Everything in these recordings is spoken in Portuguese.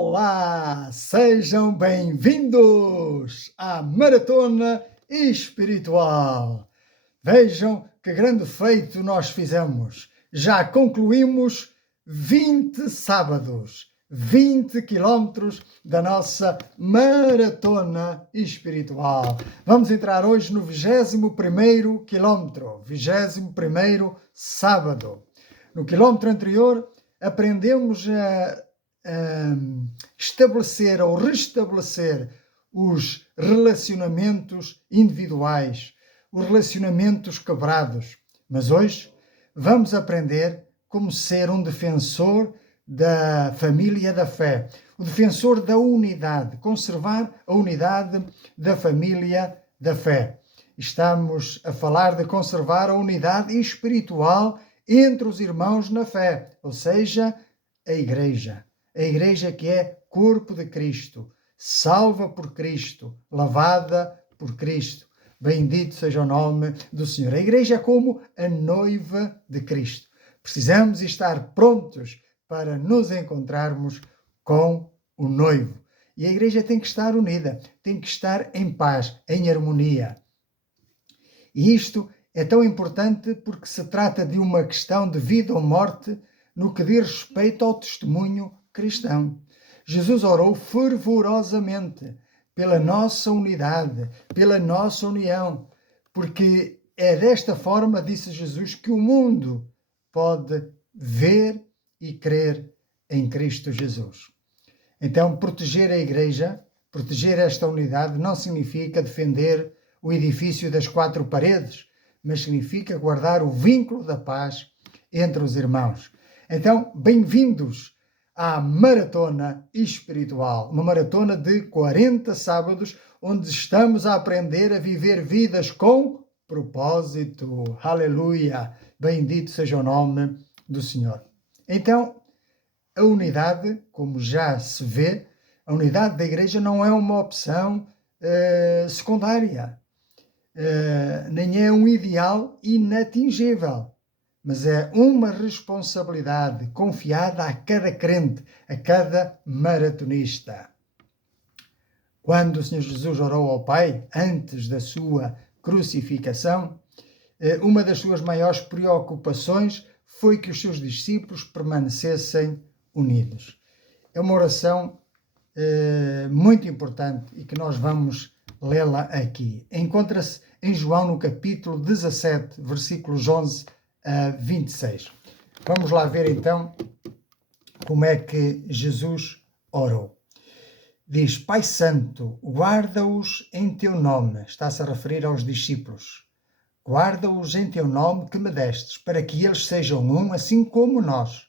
Olá, sejam bem-vindos à Maratona Espiritual. Vejam que grande feito nós fizemos. Já concluímos 20 sábados, 20 quilómetros da nossa Maratona Espiritual. Vamos entrar hoje no 21º quilómetro, 21º sábado. No quilómetro anterior, aprendemos a estabelecer ou restabelecer os relacionamentos individuais, os relacionamentos quebrados. Mas hoje vamos aprender como ser um defensor da família da fé, o defensor da unidade, conservar a unidade da família da fé. Estamos a falar de conservar a unidade espiritual entre os irmãos na fé, ou seja, a igreja. A igreja que é corpo de Cristo, salva por Cristo, lavada por Cristo. Bendito seja o nome do Senhor. A igreja é como a noiva de Cristo. Precisamos estar prontos para nos encontrarmos com o noivo. E a igreja tem que estar unida, tem que estar em paz, em harmonia. E isto é tão importante porque se trata de uma questão de vida ou morte no que diz respeito ao testemunho cristão. Jesus orou fervorosamente pela nossa unidade, pela nossa união, porque é desta forma, disse Jesus, que o mundo pode ver e crer em Cristo Jesus. Então, proteger a igreja, proteger esta unidade, não significa defender o edifício das quatro paredes, mas significa guardar o vínculo da paz entre os irmãos. Então, bem-vindos à Maratona Espiritual, uma maratona de 40 sábados, onde estamos a aprender a viver vidas com propósito. Aleluia! Bendito seja o nome do Senhor. Então, a unidade, como já se vê, a unidade da igreja não é uma opção secundária, nem é um ideal inatingível, mas é uma responsabilidade confiada a cada crente, a cada maratonista. Quando o Senhor Jesus orou ao Pai, antes da sua crucificação, uma das suas maiores preocupações foi que os seus discípulos permanecessem unidos. É uma oração muito importante e que nós vamos lê-la aqui. Encontra-se em João no capítulo 17, versículos 11 a 26. Vamos lá ver então como é que Jesus orou. Diz: Pai Santo, guarda-os em teu nome. Está-se a referir aos discípulos. Guarda-os em teu nome que me destes, para que eles sejam um, assim como nós.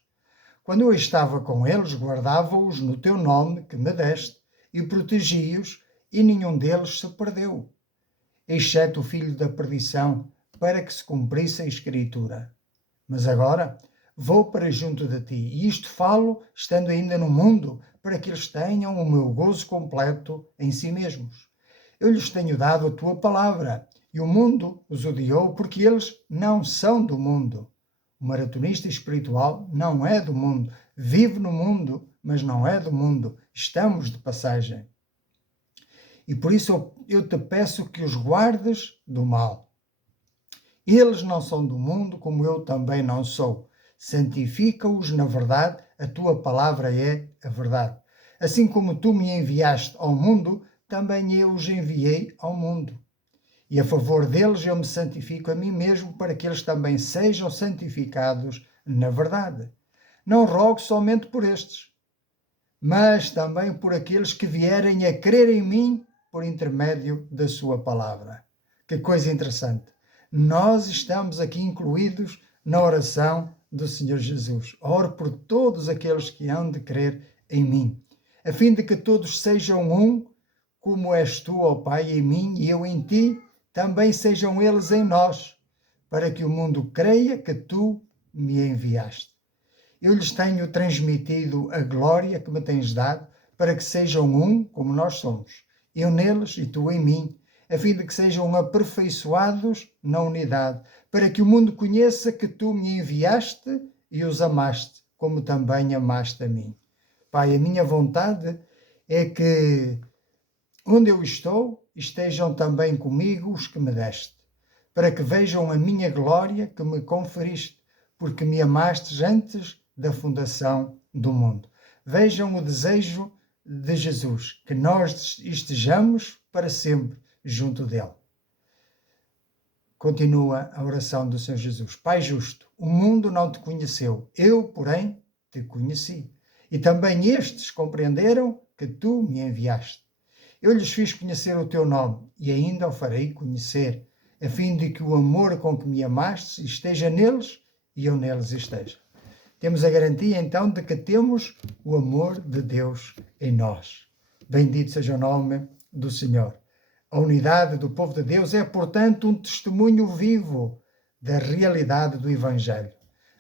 Quando eu estava com eles, guardava-os no teu nome que me deste, e protegi-os, e nenhum deles se perdeu, exceto o filho da perdição, para que se cumprisse a Escritura. Mas agora vou para junto de ti, e isto falo estando ainda no mundo, para que eles tenham o meu gozo completo em si mesmos. Eu lhes tenho dado a tua palavra, e o mundo os odiou, porque eles não são do mundo. O maratonista espiritual não é do mundo, vive no mundo, mas não é do mundo. Estamos de passagem. E por isso eu te peço que os guardes do mal. Eles não são do mundo, como eu também não sou. Santifica-os na verdade, a tua palavra é a verdade. Assim como tu me enviaste ao mundo, também eu os enviei ao mundo. E a favor deles eu me santifico a mim mesmo, para que eles também sejam santificados na verdade. Não rogo somente por estes, mas também por aqueles que vierem a crer em mim por intermédio da sua palavra. Que coisa interessante. Nós estamos aqui incluídos na oração do Senhor Jesus. Oro por todos aqueles que hão de crer em mim, a fim de que todos sejam um, como és tu, ó Pai, em mim e eu em ti, também sejam eles em nós, para que o mundo creia que tu me enviaste. Eu lhes tenho transmitido a glória que me tens dado, para que sejam um, como nós somos, eu neles e tu em mim, a fim de que sejam aperfeiçoados na unidade, para que o mundo conheça que tu me enviaste e os amaste, como também amaste a mim. Pai, a minha vontade é que onde eu estou, estejam também comigo os que me deste, para que vejam a minha glória que me conferiste, porque me amastes antes da fundação do mundo. Vejam o desejo de Jesus, que nós estejamos para sempre junto dele. Continua a oração do Senhor Jesus. Pai justo, o mundo não te conheceu, eu, porém, te conheci. E também estes compreenderam que tu me enviaste. Eu lhes fiz conhecer o teu nome e ainda o farei conhecer, a fim de que o amor com que me amaste esteja neles e eu neles esteja. Temos a garantia, então, de que temos o amor de Deus em nós. Bendito seja o nome do Senhor. A unidade do povo de Deus é, portanto, um testemunho vivo da realidade do Evangelho.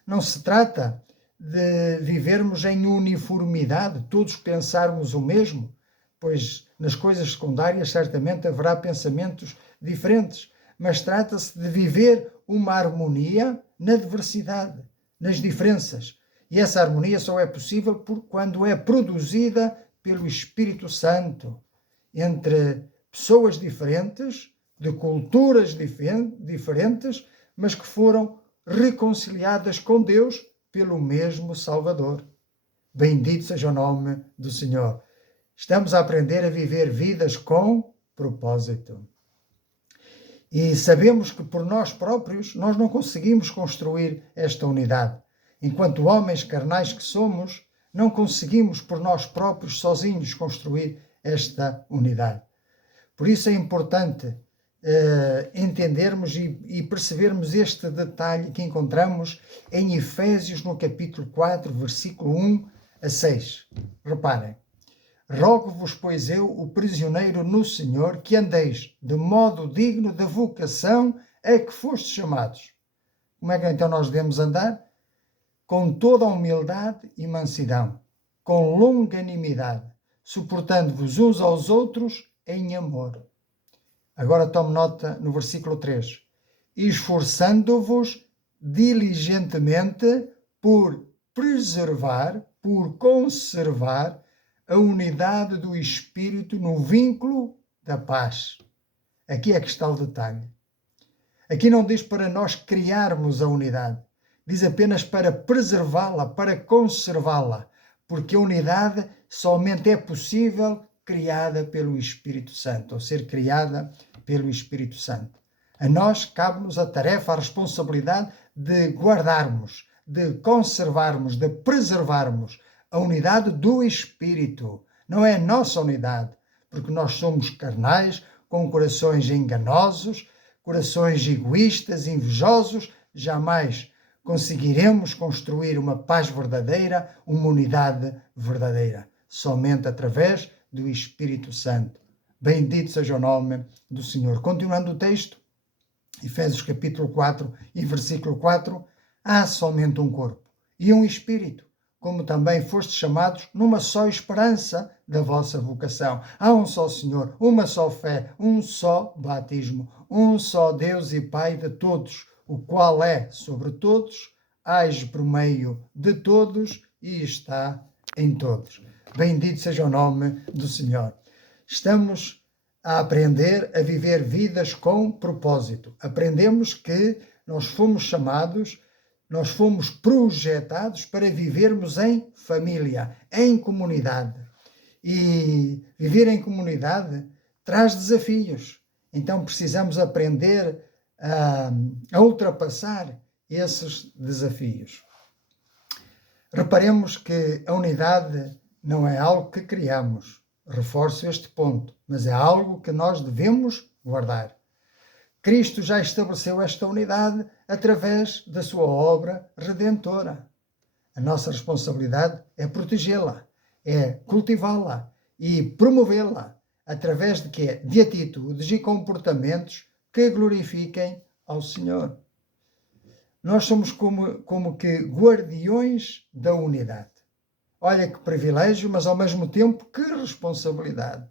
Não se trata de vivermos em uniformidade, todos pensarmos o mesmo, pois nas coisas secundárias certamente haverá pensamentos diferentes, mas trata-se de viver uma harmonia na diversidade, nas diferenças. E essa harmonia só é possível quando é produzida pelo Espírito Santo entre pessoas diferentes, de culturas diferentes, mas que foram reconciliadas com Deus pelo mesmo Salvador. Bendito seja o nome do Senhor. Estamos a aprender a viver vidas com propósito. E sabemos que por nós próprios nós não conseguimos construir esta unidade. Enquanto homens carnais que somos, não conseguimos por nós próprios sozinhos construir esta unidade. Por isso é importante entendermos e percebermos este detalhe que encontramos em Efésios, no capítulo 4, versículo 1 a 6. Reparem. Rogo-vos, pois eu, o prisioneiro no Senhor, que andeis de modo digno da vocação a que fostes chamados. Como é que então nós devemos andar? Com toda a humildade e mansidão, com longanimidade, suportando-vos uns aos outros em amor. Agora tome nota no versículo 3. Esforçando-vos diligentemente por preservar, por conservar a unidade do Espírito no vínculo da paz. Aqui é que está o detalhe. Aqui não diz para nós criarmos a unidade. Diz apenas para preservá-la, para conservá-la. Porque a unidade somente é possível criada pelo Espírito Santo, ou ser criada pelo Espírito Santo. A nós cabe-nos a tarefa, a responsabilidade de guardarmos, de conservarmos, de preservarmos a unidade do Espírito. Não é a nossa unidade, porque nós somos carnais, com corações enganosos, corações egoístas, invejosos. Jamais conseguiremos construir uma paz verdadeira, uma unidade verdadeira. Somente através do Espírito Santo. Bendito seja o nome do Senhor. Continuando o texto, Efésios capítulo 4 e versículo 4, há somente um corpo e um Espírito, como também fostes chamados numa só esperança da vossa vocação. Há um só Senhor, uma só fé, um só batismo, um só Deus e Pai de todos, o qual é sobre todos, age por meio de todos e está em todos. Bendito seja o nome do Senhor. Estamos a aprender a viver vidas com propósito. Aprendemos que nós fomos chamados, nós fomos projetados para vivermos em família, em comunidade. E viver em comunidade traz desafios. Então precisamos aprender a ultrapassar esses desafios. Reparemos que a unidade não é algo que criamos, reforço este ponto, mas é algo que nós devemos guardar. Cristo já estabeleceu esta unidade através da sua obra redentora. A nossa responsabilidade é protegê-la, é cultivá-la e promovê-la através de quê? De atitudes e comportamentos que glorifiquem ao Senhor. Nós somos como que guardiões da unidade. Olha que privilégio, mas ao mesmo tempo que responsabilidade.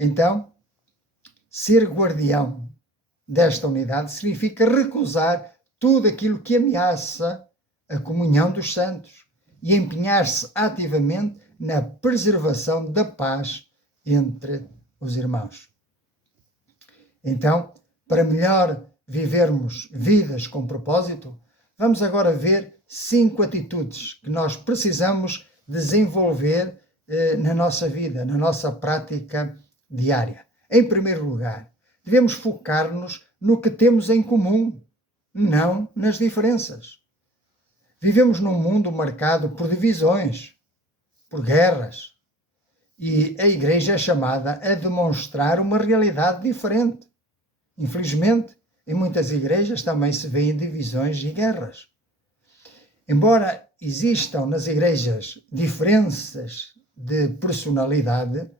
Então, ser guardião desta unidade significa recusar tudo aquilo que ameaça a comunhão dos santos e empenhar-se ativamente na preservação da paz entre os irmãos. Então, para melhor vivermos vidas com propósito, vamos agora ver 5 atitudes que nós precisamos desenvolver na nossa vida, na nossa prática diária. Em primeiro lugar, devemos focar-nos no que temos em comum, não nas diferenças. Vivemos num mundo marcado por divisões, por guerras, e a Igreja é chamada a demonstrar uma realidade diferente. Infelizmente, em muitas igrejas também se vêem divisões e guerras. Embora existam nas igrejas diferenças de personalidade,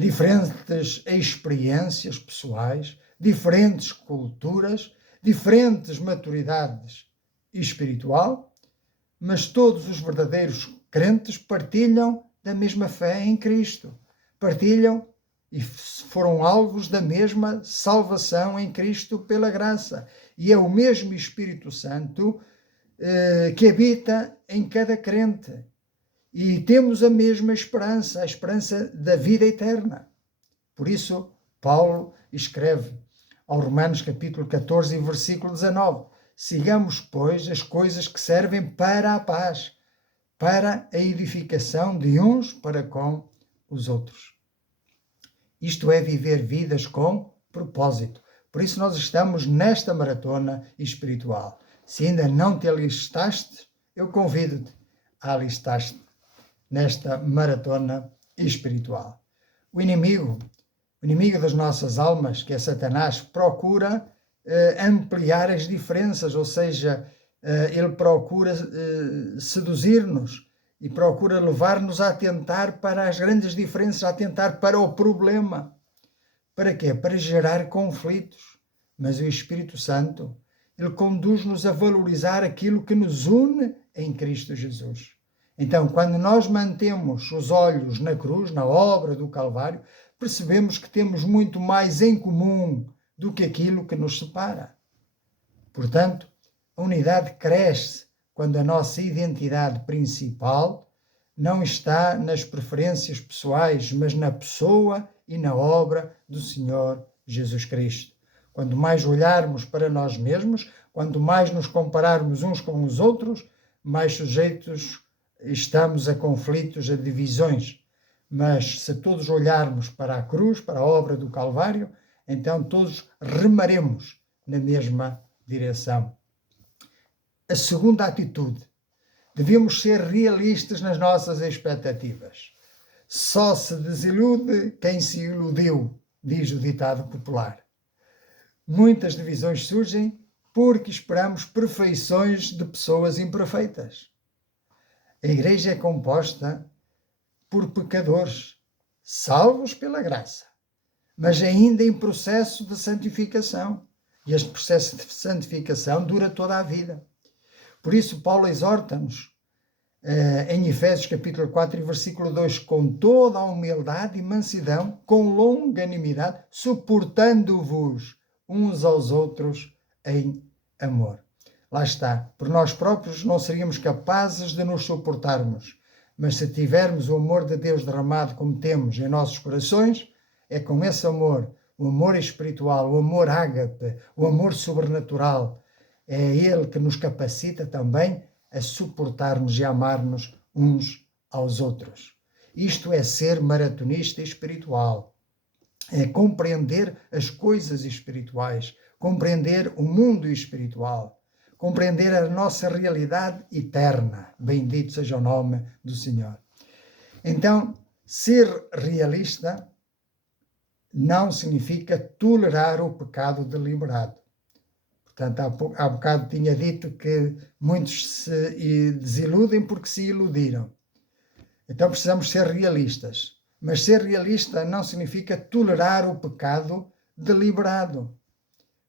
diferentes experiências pessoais, diferentes culturas, diferentes maturidades espiritual, mas todos os verdadeiros crentes partilham da mesma fé em Cristo, partilham e foram alvos da mesma salvação em Cristo pela graça. E é o mesmo Espírito Santo que habita em cada crente. E temos a mesma esperança, a esperança da vida eterna. Por isso, Paulo escreve aos Romanos capítulo 14 e versículo 19: sigamos, pois, as coisas que servem para a paz, para a edificação de uns para com os outros. Isto é viver vidas com propósito. Por isso nós estamos nesta maratona espiritual. Se ainda não te alistaste, eu convido-te a alistar-te nesta maratona espiritual. O inimigo das nossas almas, que é Satanás, procura ampliar as diferenças, ou seja, ele procura seduzir-nos e procura levar-nos a atentar para as grandes diferenças, a atentar para o problema. Para quê? Para gerar conflitos. Mas o Espírito Santo, ele conduz-nos a valorizar aquilo que nos une em Cristo Jesus. Então, quando nós mantemos os olhos na cruz, na obra do Calvário, percebemos que temos muito mais em comum do que aquilo que nos separa. Portanto, a unidade cresce quando a nossa identidade principal não está nas preferências pessoais, mas na pessoa e na obra do Senhor Jesus Cristo. Quanto mais olharmos para nós mesmos, quanto mais nos compararmos uns com os outros, mais sujeitos estamos a conflitos, a divisões. Mas se todos olharmos para a cruz, para a obra do Calvário, então todos remaremos na mesma direção. A segunda atitude: devemos ser realistas nas nossas expectativas. Só se desilude quem se iludiu, diz o ditado popular. Muitas divisões surgem porque esperamos perfeições de pessoas imperfeitas. A Igreja é composta por pecadores, salvos pela graça, mas ainda em processo de santificação. E este processo de santificação dura toda a vida. Por isso, Paulo exorta-nos em Efésios capítulo 4 e versículo 2, com toda a humildade e mansidão, com longanimidade, suportando-vos uns aos outros em amor. Lá está. Por nós próprios não seríamos capazes de nos suportarmos, mas se tivermos o amor de Deus derramado como temos em nossos corações, é com esse amor, o amor espiritual, o amor ágape, o amor sobrenatural, é ele que nos capacita também a suportar-nos e amar-nos uns aos outros. Isto é ser maratonista espiritual. É compreender as coisas espirituais, compreender o mundo espiritual, compreender a nossa realidade eterna. Bendito seja o nome do Senhor. Então, ser realista não significa tolerar o pecado deliberado. Portanto, há bocado tinha dito que muitos se desiludem porque se iludiram. Então precisamos ser realistas. Mas ser realista não significa tolerar o pecado deliberado,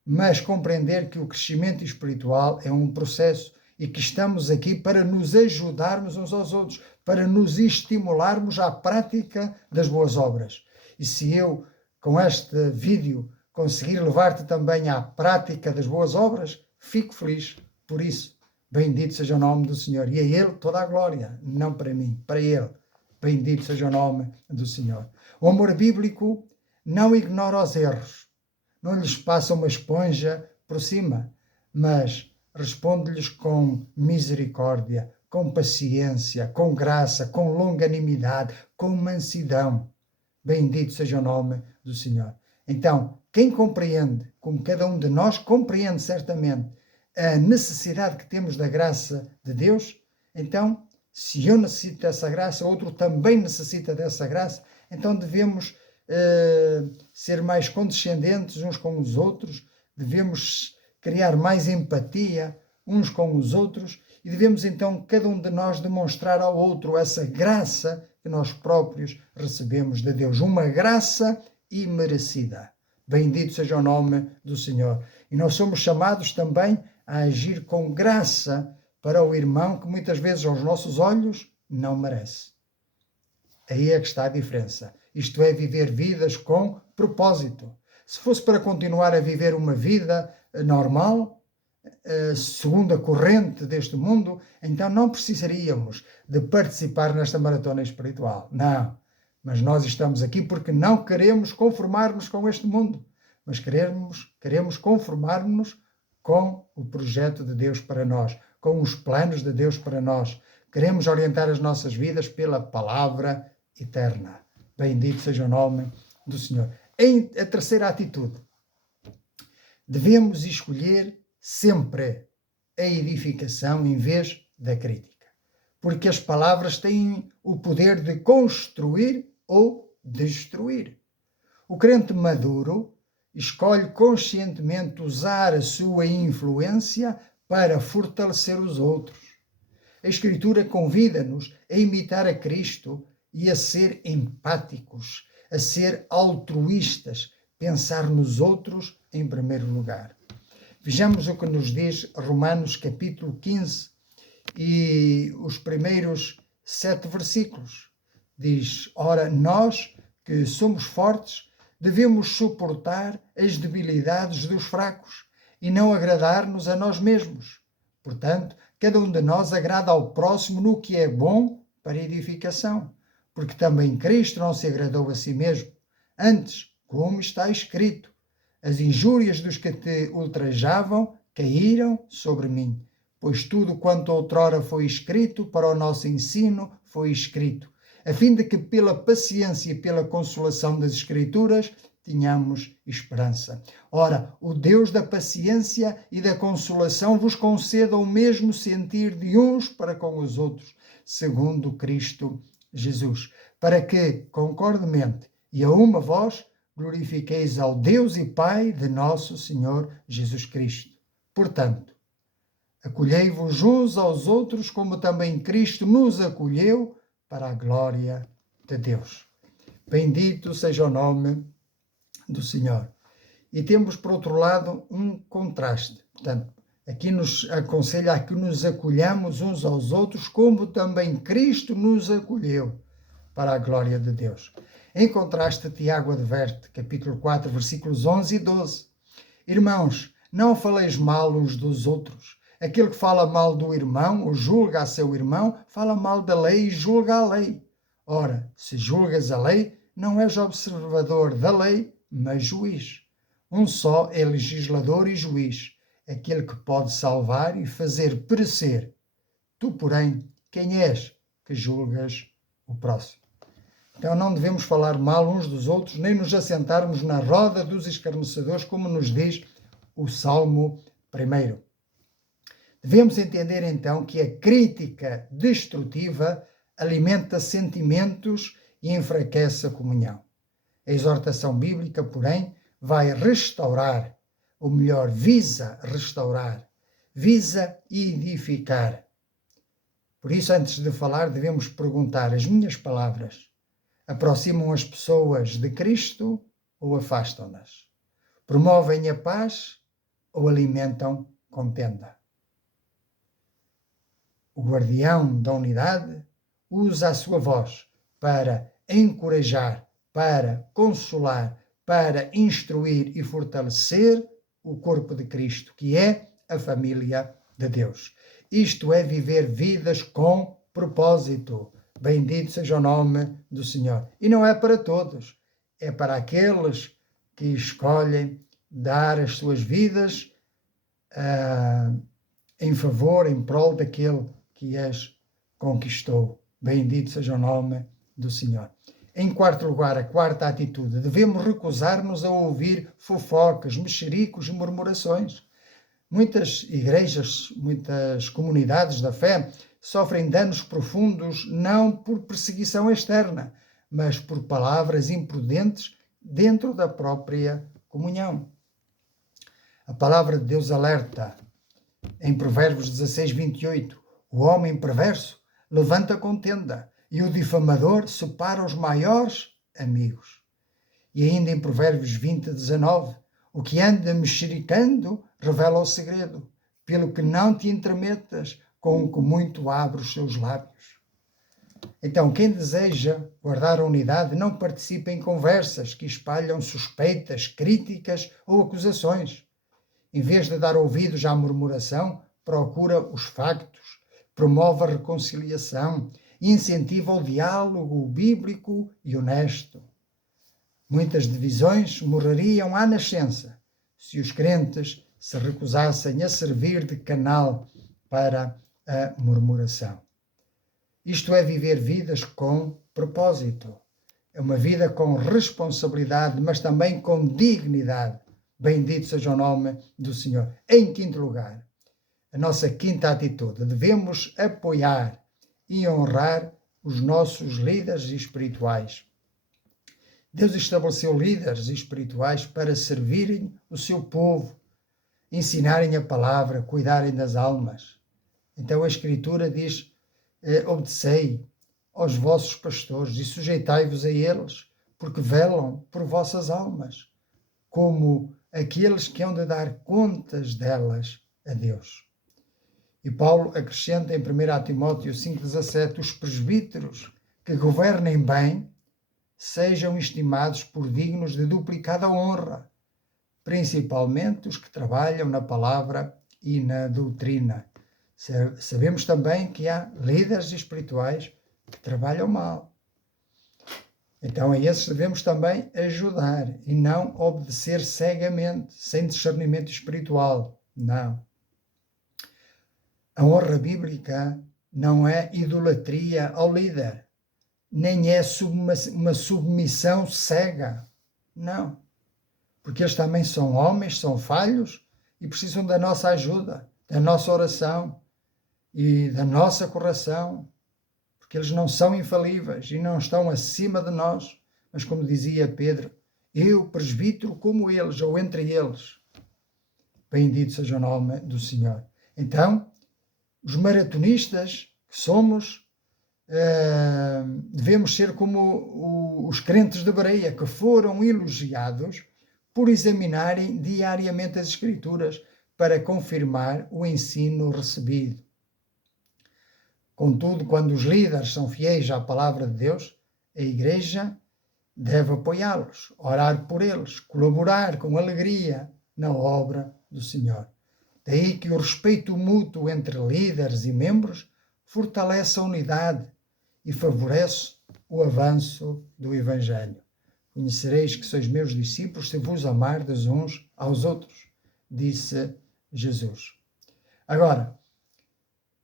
mas compreender que o crescimento espiritual é um processo e que estamos aqui para nos ajudarmos uns aos outros, para nos estimularmos à prática das boas obras. E se eu, com este vídeo, conseguir levar-te também à prática das boas obras, fico feliz. Por isso, bendito seja o nome do Senhor. E a Ele toda a glória, não para mim, para Ele. Bendito seja o nome do Senhor. O amor bíblico não ignora os erros, não lhes passa uma esponja por cima, mas responde-lhes com misericórdia, com paciência, com graça, com longanimidade, com mansidão. Bendito seja o nome do Senhor. Então, quem compreende, como cada um de nós compreende certamente, a necessidade que temos da graça de Deus, então, se eu necessito dessa graça, outro também necessita dessa graça, então devemos ser mais condescendentes uns com os outros, devemos criar mais empatia uns com os outros e devemos então cada um de nós demonstrar ao outro essa graça que nós próprios recebemos de Deus, uma graça imerecida. Bendito seja o nome do Senhor. E nós somos chamados também a agir com graça para o irmão que muitas vezes aos nossos olhos não merece. Aí é que está a diferença. Isto é viver vidas com propósito. Se fosse para continuar a viver uma vida normal, segundo a corrente deste mundo, então não precisaríamos de participar nesta maratona espiritual. Não. Mas nós estamos aqui porque não queremos conformar-nos com este mundo, mas queremos conformar-nos com o projeto de Deus para nós, com os planos de Deus para nós. Queremos orientar as nossas vidas pela palavra eterna. Bendito seja o nome do Senhor. A terceira atitude. Devemos escolher sempre a edificação em vez da crítica, porque as palavras têm o poder de construir ou destruir. O crente maduro escolhe conscientemente usar a sua influência para fortalecer os outros. A Escritura convida-nos a imitar a Cristo e a ser empáticos, a ser altruístas, pensar nos outros em primeiro lugar. Vejamos o que nos diz Romanos capítulo 15 e os primeiros 7 versículos. Diz: ora, nós que somos fortes devemos suportar as debilidades dos fracos e não agradar-nos a nós mesmos. Portanto, cada um de nós agrada ao próximo no que é bom para edificação, porque também Cristo não se agradou a si mesmo. Antes, como está escrito, as injúrias dos que te ultrajavam caíram sobre mim, pois tudo quanto outrora foi escrito para o nosso ensino foi escrito, a fim de que pela paciência e pela consolação das Escrituras tenhamos esperança. Ora, o Deus da paciência e da consolação vos conceda o mesmo sentir de uns para com os outros, segundo Cristo Jesus, para que, concordemente e a uma voz, glorifiqueis ao Deus e Pai de nosso Senhor Jesus Cristo. Portanto, acolhei-vos uns aos outros, como também Cristo nos acolheu, para a glória de Deus. Bendito seja o nome do Senhor. E temos, por outro lado, um contraste. Portanto, aqui nos aconselha a que nos acolhamos uns aos outros, como também Cristo nos acolheu, para a glória de Deus. Em contraste, Tiago adverte, capítulo 4, versículos 11 e 12. Irmãos, não faleis mal uns dos outros. Aquele que fala mal do irmão ou julga a seu irmão, fala mal da lei e julga a lei. Ora, se julgas a lei, não és observador da lei, mas juiz. Um só é legislador e juiz, aquele que pode salvar e fazer perecer. Tu, porém, quem és que julgas o próximo? Então não devemos falar mal uns dos outros, nem nos assentarmos na roda dos escarnecedores, como nos diz o Salmo 1. Devemos entender então que a crítica destrutiva alimenta sentimentos e enfraquece a comunhão. A exortação bíblica, porém, vai restaurar, ou melhor, visa restaurar, visa edificar. Por isso, antes de falar, devemos perguntar: as minhas palavras aproximam as pessoas de Cristo ou afastam-nas? Promovem a paz ou alimentam contenda? O guardião da unidade usa a sua voz para encorajar, para consolar, para instruir e fortalecer o corpo de Cristo, que é a família de Deus. Isto é viver vidas com propósito. Bendito seja o nome do Senhor. E não é para todos, é para aqueles que escolhem dar as suas vidas em favor, em prol daquele que as conquistou. Bendito seja o nome do Senhor. Em quarto lugar, a quarta atitude, devemos recusar-nos a ouvir fofocas, mexericos e murmurações. Muitas igrejas, muitas comunidades da fé sofrem danos profundos não por perseguição externa, mas por palavras imprudentes dentro da própria comunhão. A palavra de Deus alerta em Provérbios 16:28, o homem perverso levanta contenda e o difamador separa os maiores amigos. E ainda em Provérbios 20:19, o que anda mexericando revela o segredo, pelo que não te intrometas com o que muito abre os seus lábios. Então, quem deseja guardar a unidade não participa em conversas que espalham suspeitas, críticas ou acusações. Em vez de dar ouvidos à murmuração, procura os factos, promove a reconciliação e incentiva o diálogo bíblico e honesto. Muitas divisões morreriam à nascença se os crentes se recusassem a servir de canal para a murmuração. Isto é viver vidas com propósito. É uma vida com responsabilidade, mas também com dignidade. Bendito seja o nome do Senhor. Em quinto lugar, a nossa quinta atitude, devemos apoiar e honrar os nossos líderes espirituais. Deus estabeleceu líderes espirituais para servirem o seu povo, ensinarem a palavra, cuidarem das almas. Então a Escritura diz, obedecei aos vossos pastores e sujeitai-vos a eles, porque velam por vossas almas, como aqueles que hão de dar contas delas a Deus. E Paulo acrescenta em 1 Timóteo 5,17, os presbíteros que governem bem sejam estimados por dignos de duplicada honra, principalmente os que trabalham na palavra e na doutrina. Sabemos também que há líderes espirituais que trabalham mal. Então a esses devemos também ajudar e não obedecer cegamente, sem discernimento espiritual. Não. A honra bíblica não é idolatria ao líder, nem é uma submissão cega. Não. Porque eles também são homens, são falhos e precisam da nossa ajuda, da nossa oração e da nossa correção, porque eles não são infalíveis e não estão acima de nós, mas como dizia Pedro, eu, presbítero como eles, ou entre eles. Bendito seja o nome do Senhor. Então, os maratonistas que somos, devemos ser como os crentes de Bereia, que foram elogiados por examinarem diariamente as Escrituras para confirmar o ensino recebido. Contudo, quando os líderes são fiéis à palavra de Deus, a Igreja deve apoiá-los, orar por eles, colaborar com alegria na obra do Senhor. Daí que o respeito mútuo entre líderes e membros fortalece a unidade e favorece o avanço do Evangelho. Conhecereis que sois meus discípulos se vos amardes uns aos outros, disse Jesus. Agora,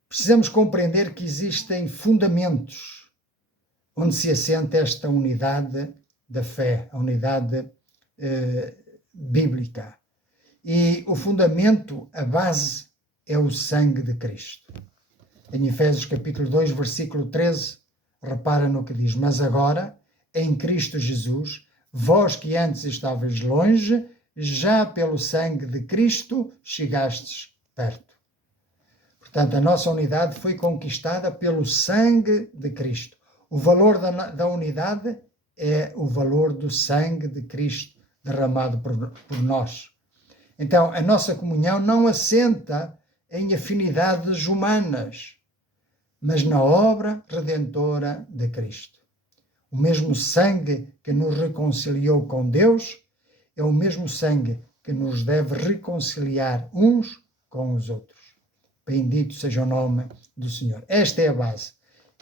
precisamos compreender que existem fundamentos onde se assenta esta unidade da fé, a unidade bíblica. E o fundamento, a base, é o sangue de Cristo. Em Efésios capítulo 2, versículo 13, repara no que diz, mas agora, em Cristo Jesus, vós que antes estavais longe, já pelo sangue de Cristo chegastes perto. Portanto, a nossa unidade foi conquistada pelo sangue de Cristo. O valor da unidade é o valor do sangue de Cristo derramado por nós. Então, a nossa comunhão não assenta em afinidades humanas, mas na obra redentora de Cristo. O mesmo sangue que nos reconciliou com Deus é o mesmo sangue que nos deve reconciliar uns com os outros. Bendito seja o nome do Senhor. Esta é a base.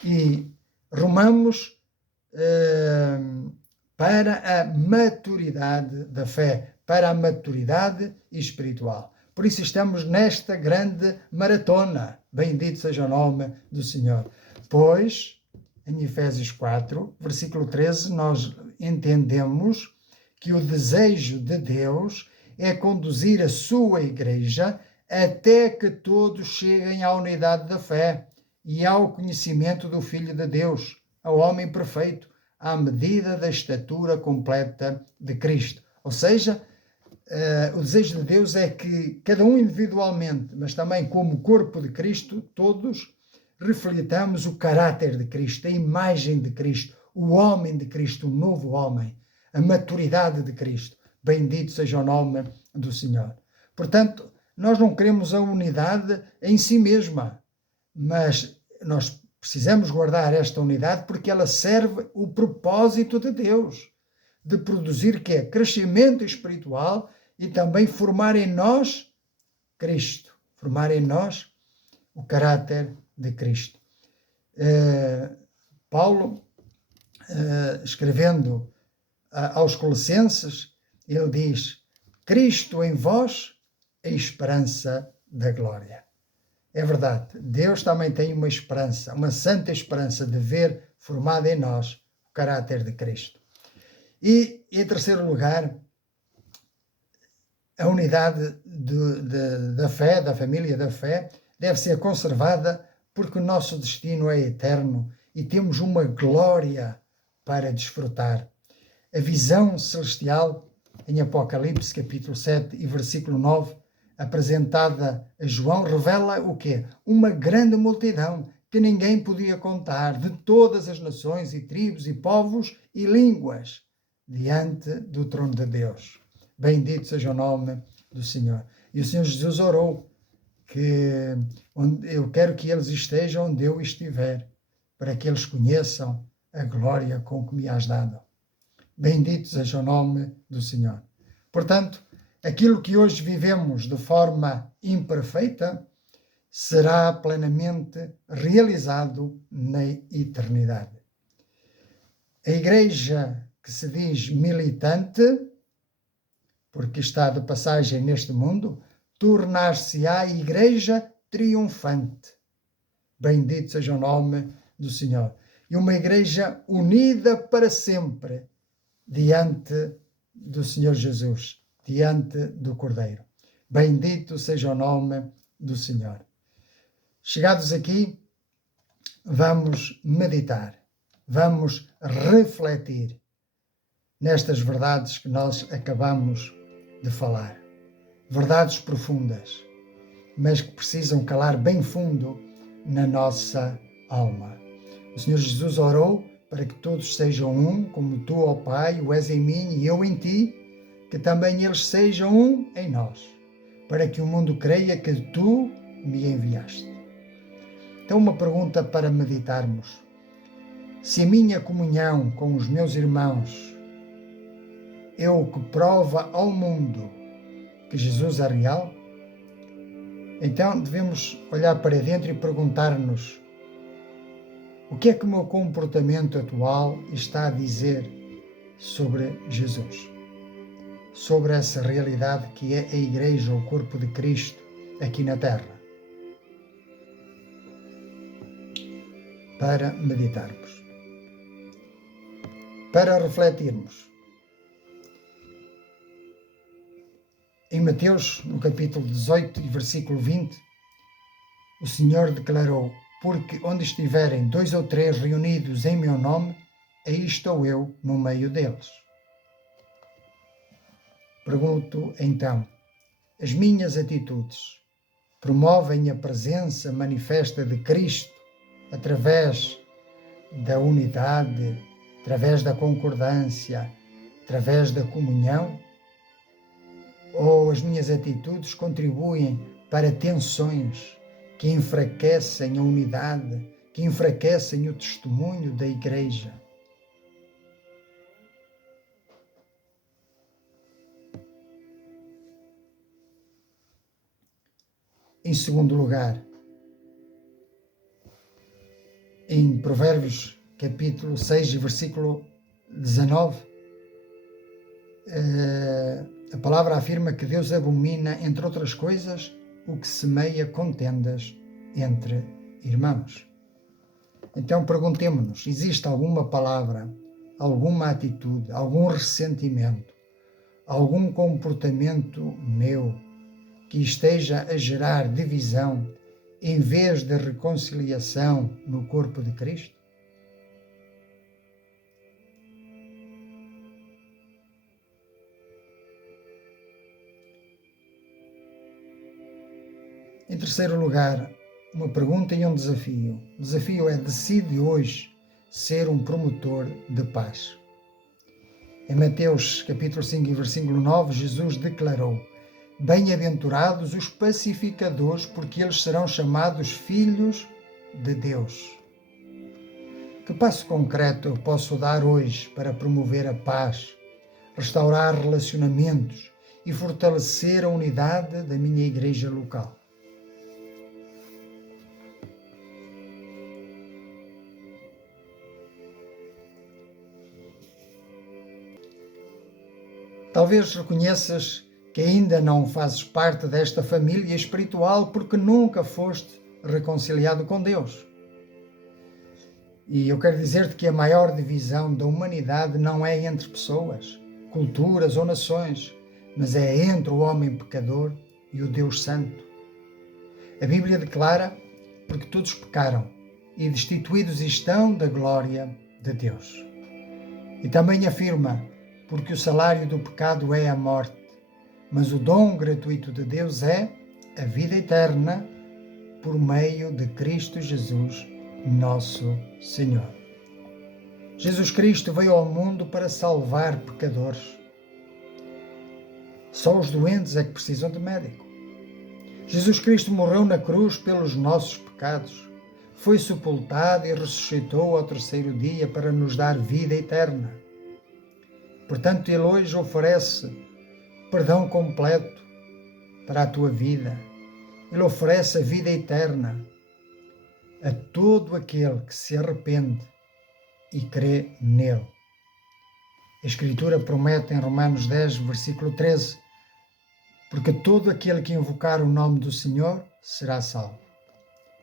E Romanos rumamos para a maturidade da fé, para a maturidade espiritual. Por isso estamos nesta grande maratona. Bendito seja o nome do Senhor. Pois, em Efésios 4, versículo 13, nós entendemos que o desejo de Deus é conduzir a sua igreja até que todos cheguem à unidade da fé e ao conhecimento do Filho de Deus, ao homem perfeito, à medida da estatura completa de Cristo. Ou seja, o desejo de Deus é que cada um individualmente, mas também como corpo de Cristo, todos reflitamos o caráter de Cristo, a imagem de Cristo, o homem de Cristo, o novo homem, a maturidade de Cristo. Bendito seja o nome do Senhor. Portanto, nós não queremos a unidade em si mesma, mas nós precisamos guardar esta unidade porque ela serve o propósito de Deus, de produzir que é crescimento espiritual e também formar em nós Cristo, formar em nós o caráter de Cristo. Paulo, escrevendo aos Colossenses, ele diz: Cristo em vós, a esperança da glória. É verdade, Deus também tem uma esperança, uma santa esperança de ver formado em nós o caráter de Cristo. E, em terceiro lugar, a unidade da fé, da família da fé, deve ser conservada porque o nosso destino é eterno e temos uma glória para desfrutar. A visão celestial, em Apocalipse, capítulo 7 e versículo 9, apresentada a João, revela o quê? Uma grande multidão que ninguém podia contar, de todas as nações e tribos e povos e línguas, diante do trono de Deus. Bendito seja o nome do Senhor. E o Senhor Jesus orou que eu quero que eles estejam onde eu estiver, para que eles conheçam a glória com que me has dado. Bendito seja o nome do Senhor. Portanto, aquilo que hoje vivemos de forma imperfeita será plenamente realizado na eternidade. A igreja que se diz militante, porque está de passagem neste mundo, tornar-se-á igreja triunfante. Bendito seja o nome do Senhor. E uma igreja unida para sempre diante do Senhor Jesus, diante do Cordeiro. Bendito seja o nome do Senhor. Chegados aqui, vamos meditar, vamos refletir nestas verdades que nós acabamos de falar. Verdades profundas, mas que precisam calar bem fundo na nossa alma. O Senhor Jesus orou para que todos sejam um, como tu, ó Pai, o és em mim e eu em ti, que também eles sejam um em nós, para que o mundo creia que tu me enviaste. Então, uma pergunta para meditarmos. Se a minha comunhão com os meus irmãos é o que prova ao mundo que Jesus é real, então devemos olhar para dentro e perguntar-nos: o que é que o meu comportamento atual está a dizer sobre Jesus? Sobre essa realidade que é a Igreja, o corpo de Cristo, aqui na Terra? Para meditarmos, para refletirmos. Em Mateus, no capítulo 18 e versículo 20, o Senhor declarou: porque onde estiverem 2 ou 3 reunidos em meu nome, aí estou eu no meio deles. Pergunto então, as minhas atitudes promovem a presença manifesta de Cristo através da unidade, através da concordância, através da comunhão? Ou as minhas atitudes contribuem para tensões que enfraquecem a unidade, que enfraquecem o testemunho da Igreja? Em segundo lugar, em Provérbios capítulo 6, versículo 19, a palavra afirma que Deus abomina, entre outras coisas, o que semeia contendas entre irmãos. Então perguntemo-nos, existe alguma palavra, alguma atitude, algum ressentimento, algum comportamento meu que esteja a gerar divisão em vez de reconciliação no corpo de Cristo? Em terceiro lugar, uma pergunta e um desafio. O desafio é: decide hoje ser um promotor de paz. Em Mateus capítulo 5 e versículo 9, Jesus declarou: bem-aventurados os pacificadores, porque eles serão chamados filhos de Deus. Que passo concreto eu posso dar hoje para promover a paz, restaurar relacionamentos e fortalecer a unidade da minha igreja local? Talvez reconheças que ainda não fazes parte desta família espiritual porque nunca foste reconciliado com Deus. E eu quero dizer-te que a maior divisão da humanidade não é entre pessoas, culturas ou nações, mas é entre o homem pecador e o Deus Santo. A Bíblia declara: porque todos pecaram e destituídos estão da glória de Deus. E também afirma: porque o salário do pecado é a morte, mas o dom gratuito de Deus é a vida eterna por meio de Cristo Jesus, nosso Senhor. Jesus Cristo veio ao mundo para salvar pecadores. Só os doentes é que precisam de médico. Jesus Cristo morreu na cruz pelos nossos pecados, foi sepultado e ressuscitou ao terceiro dia para nos dar vida eterna. Portanto, Ele hoje oferece perdão completo para a tua vida. Ele oferece a vida eterna a todo aquele que se arrepende e crê nele. A Escritura promete em Romanos 10, versículo 13, porque todo aquele que invocar o nome do Senhor será salvo.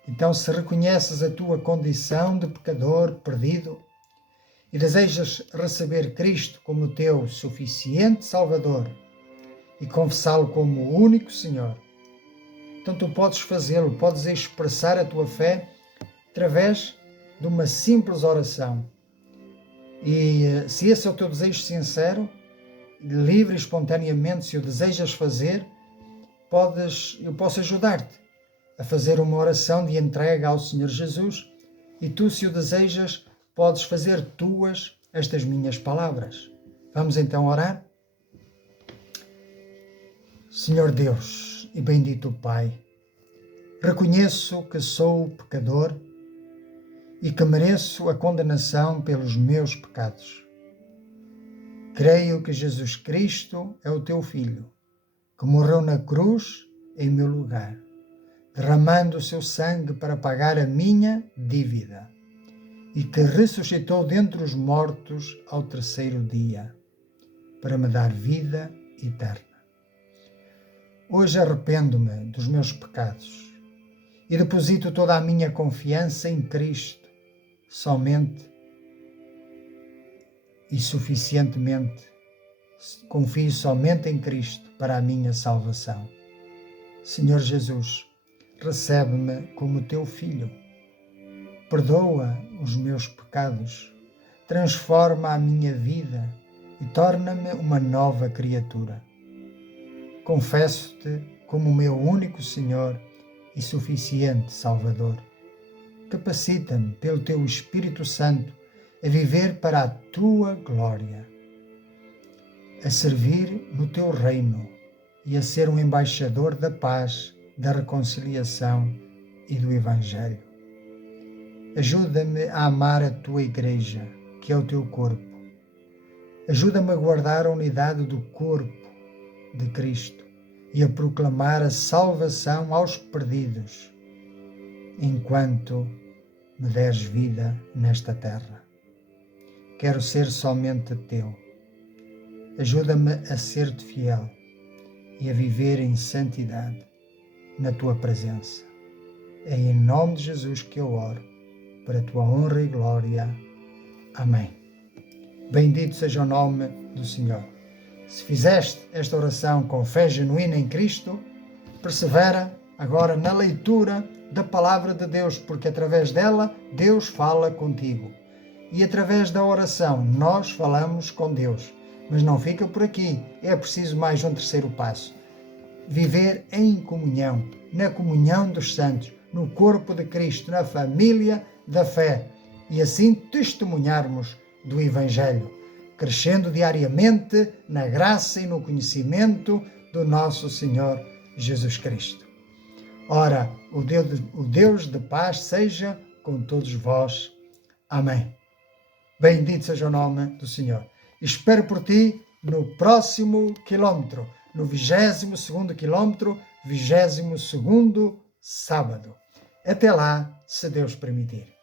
Então, se reconheces a tua condição de pecador perdido e desejas receber Cristo como teu suficiente Salvador e confessá-lo como o único Senhor, então tu podes fazê-lo, podes expressar a tua fé através de uma simples oração. E se esse é o teu desejo sincero, livre e espontaneamente, se o desejas fazer, eu posso ajudar-te a fazer uma oração de entrega ao Senhor Jesus, e tu, se o desejas, podes fazer tuas estas minhas palavras. Vamos então orar? Senhor Deus e bendito Pai, reconheço que sou pecador e que mereço a condenação pelos meus pecados. Creio que Jesus Cristo é o teu Filho, que morreu na cruz em meu lugar, derramando o seu sangue para pagar a minha dívida, e que ressuscitou dentre os mortos ao terceiro dia, para me dar vida eterna. Hoje arrependo-me dos meus pecados e deposito toda a minha confiança em Cristo, somente e suficientemente. Confio somente em Cristo para a minha salvação. Senhor Jesus, recebe-me como teu filho. Perdoa os meus pecados, transforma a minha vida e torna-me uma nova criatura. Confesso-te como o meu único Senhor e suficiente Salvador. Capacita-me pelo teu Espírito Santo a viver para a tua glória, a servir no teu reino e a ser um embaixador da paz, da reconciliação e do Evangelho. Ajuda-me a amar a tua igreja, que é o teu corpo. Ajuda-me a guardar a unidade do corpo de Cristo e a proclamar a salvação aos perdidos, enquanto me deres vida nesta terra. quero ser somente teu. Ajuda-me a ser-te fiel e a viver em santidade na tua presença. É em nome de Jesus que eu oro, para a tua honra e glória. Amém. Bendito seja o nome do Senhor. Se fizeste esta oração com fé genuína em Cristo, persevera agora na leitura da palavra de Deus, porque através dela Deus fala contigo. E através da oração nós falamos com Deus. Mas não fica por aqui, é preciso mais um terceiro passo. Viver em comunhão, na comunhão dos santos, no corpo de Cristo, na família da fé, e assim testemunharmos do Evangelho, crescendo diariamente na graça e no conhecimento do nosso Senhor Jesus Cristo. Ora, o Deus de paz seja com todos vós. Amém. Bendito seja o nome do Senhor. Espero por ti no próximo quilómetro, no 22º quilómetro, 22º sábado. Até lá, se Deus permitir.